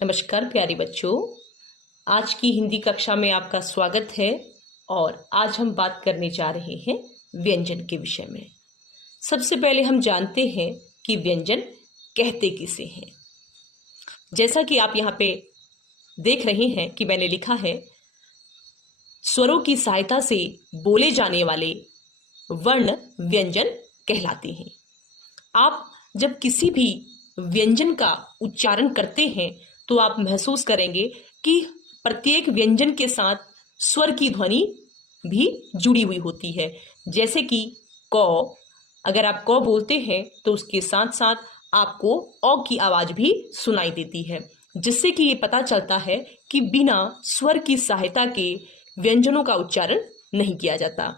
नमस्कार प्यारे बच्चों, आज की हिंदी कक्षा में आपका स्वागत है। और आज हम बात करने जा रहे हैं व्यंजन के विषय में। सबसे पहले हम जानते हैं कि व्यंजन कहते किसे हैं। जैसा कि आप यहाँ पे देख रहे हैं कि मैंने लिखा है, स्वरों की सहायता से बोले जाने वाले वर्ण व्यंजन कहलाते हैं। आप जब किसी भी व्यंजन का उच्चारण करते हैं तो आप महसूस करेंगे कि प्रत्येक व्यंजन के साथ स्वर की ध्वनि भी जुड़ी हुई होती है। जैसे कि क, अगर आप क बोलते हैं तो उसके साथ साथ आपको औ की आवाज भी सुनाई देती है, जिससे कि ये पता चलता है कि बिना स्वर की सहायता के व्यंजनों का उच्चारण नहीं किया जाता।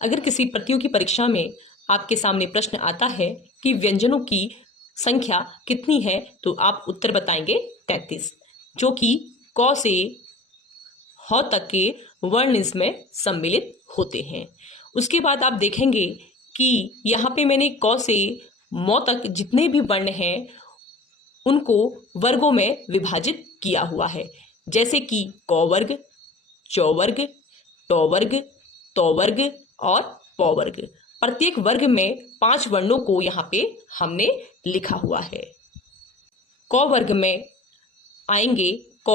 अगर किसी प्रतियोगी परीक्षा में आपके सामने प्रश्न आता है कि व्यंजनों की संख्या कितनी है, तो आप उत्तर बताएंगे 33, जो कि क से ह तक के वर्ण इसमें सम्मिलित होते हैं। उसके बाद आप देखेंगे कि यहाँ पे मैंने क से म तक जितने भी वर्ण हैं उनको वर्गों में विभाजित किया हुआ है। जैसे कि क वर्ग, चौ वर्ग, टौ वर्ग, तौ वर्ग और पौ वर्ग। प्रत्येक वर्ग में 5 वर्णों को यहाँ पे हमने लिखा हुआ है। क वर्ग में आएंगे क,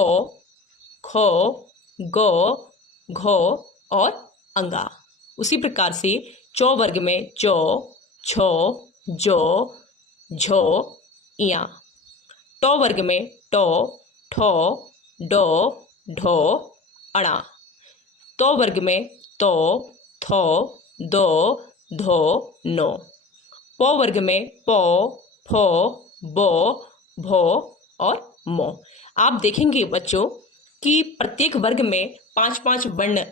ख, ग, घ और अंगा। उसी प्रकार से चौ वर्ग में चौ, छ, जौ, झ, इया। टौ वर्ग में टौ, ठौ, डौ, ढौ, अणा। तौ वर्ग में तौ, थौ, दौ, धौ, नौ। पौ वर्ग में पौ, फौ, बौ, भौ और मौ। आप देखेंगे बच्चों कि प्रत्येक वर्ग में 5-5 वर्ण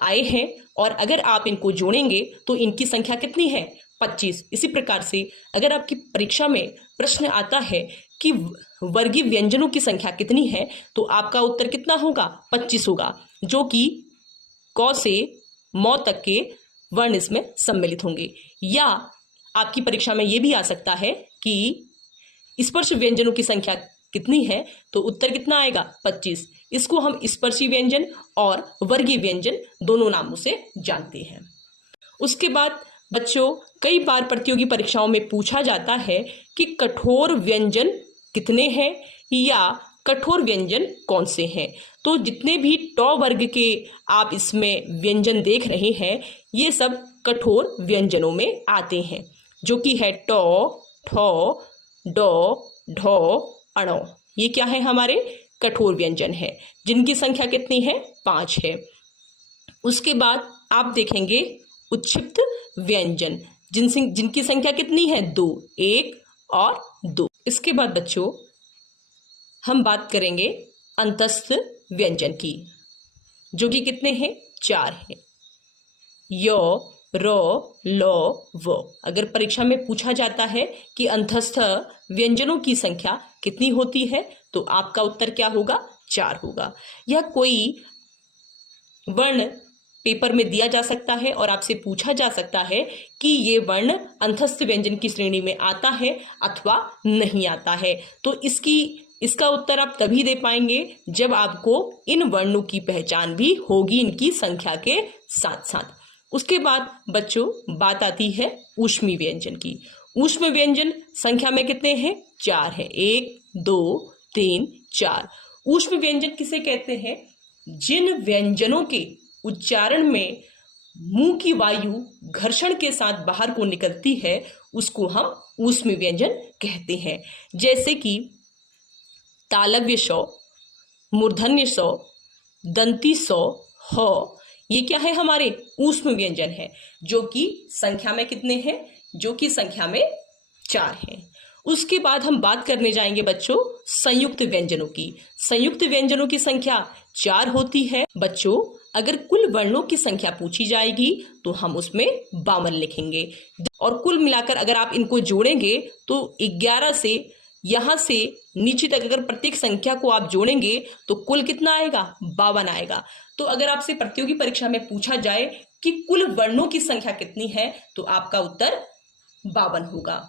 आए हैं, और अगर आप इनको जोड़ेंगे तो इनकी संख्या कितनी है? 25। इसी प्रकार से अगर आपकी परीक्षा में प्रश्न आता है कि वर्गीय व्यंजनों की संख्या कितनी है, तो आपका उत्तर कितना होगा? 25 होगा, जो कि क से म तक के वर्ण इसमें सम्मिलित होंगे। या आपकी परीक्षा में यह भी आ सकता है कि स्पर्श व्यंजनों की संख्या कितनी है, तो उत्तर कितना आएगा? 25। इसको हम स्पर्शी व्यंजन और वर्गीय व्यंजन दोनों नामों से जानते हैं। उसके बाद बच्चों, कई बार प्रतियोगी परीक्षाओं में पूछा जाता है कि कठोर व्यंजन कितने हैं या कठोर व्यंजन कौन से हैं। तो जितने भी टौ वर्ग के आप इसमें व्यंजन देख रहे हैं, ये सब कठोर व्यंजनों में आते हैं, जो कि है टौ, ठौ, डौ, ढौ, अणौ। ये क्या है? हमारे कठोर व्यंजन है, जिनकी संख्या कितनी है? 5 है। उसके बाद आप देखेंगे उच्छिप्त व्यंजन, जिनकी संख्या कितनी है? 2, 1 और 2। इसके बाद बच्चों हम बात करेंगे अंतस्थ व्यंजन की, जो कि कितने हैं? 4 हैं। यो, रो, लो, वो। अगर परीक्षा में पूछा जाता है कि अंतस्थ व्यंजनों की संख्या कितनी होती है, तो आपका उत्तर क्या होगा? 4 होगा। यह कोई वर्ण पेपर में दिया जा सकता है और आपसे पूछा जा सकता है कि ये वर्ण अंतस्थ व्यंजन की श्रेणी में आता है अथवा नहीं आता है। तो इसका उत्तर आप तभी दे पाएंगे जब आपको इन वर्णों की पहचान भी होगी, इनकी संख्या के साथ साथ। उसके बाद बच्चों बात आती है ऊष्मी व्यंजन की। ऊष्म व्यंजन संख्या में कितने हैं? 4 है। 1, 2, 3, 4। ऊष्म व्यंजन किसे कहते हैं? जिन व्यंजनों के उच्चारण में मुंह की वायु घर्षण के साथ बाहर को निकलती है, उसको हम ऊष्म व्यंजन कहते हैं। जैसे कि तालव्य श, मूर्धन्य स, दंती स, ह। ये क्या है? हमारे ऊष्म व्यंजन है, जो कि संख्या में कितने हैं? जो कि संख्या में 4 हैं। उसके बाद हम बात करने जाएंगे बच्चों संयुक्त व्यंजनों की। संयुक्त व्यंजनों की संख्या 4 होती है। बच्चों, अगर कुल वर्णों की संख्या पूछी जाएगी तो हम उसमें 52 लिखेंगे, और कुल मिलाकर अगर आप इनको जोड़ेंगे तो 11 से यहाँ से नीचे तक अगर प्रत्येक संख्या को आप जोड़ेंगे तो कुल कितना आएगा? 52 आएगा। तो अगर आपसे प्रतियोगी परीक्षा में पूछा जाए कि कुल वर्णों की संख्या कितनी है, तो आपका उत्तर 52 होगा।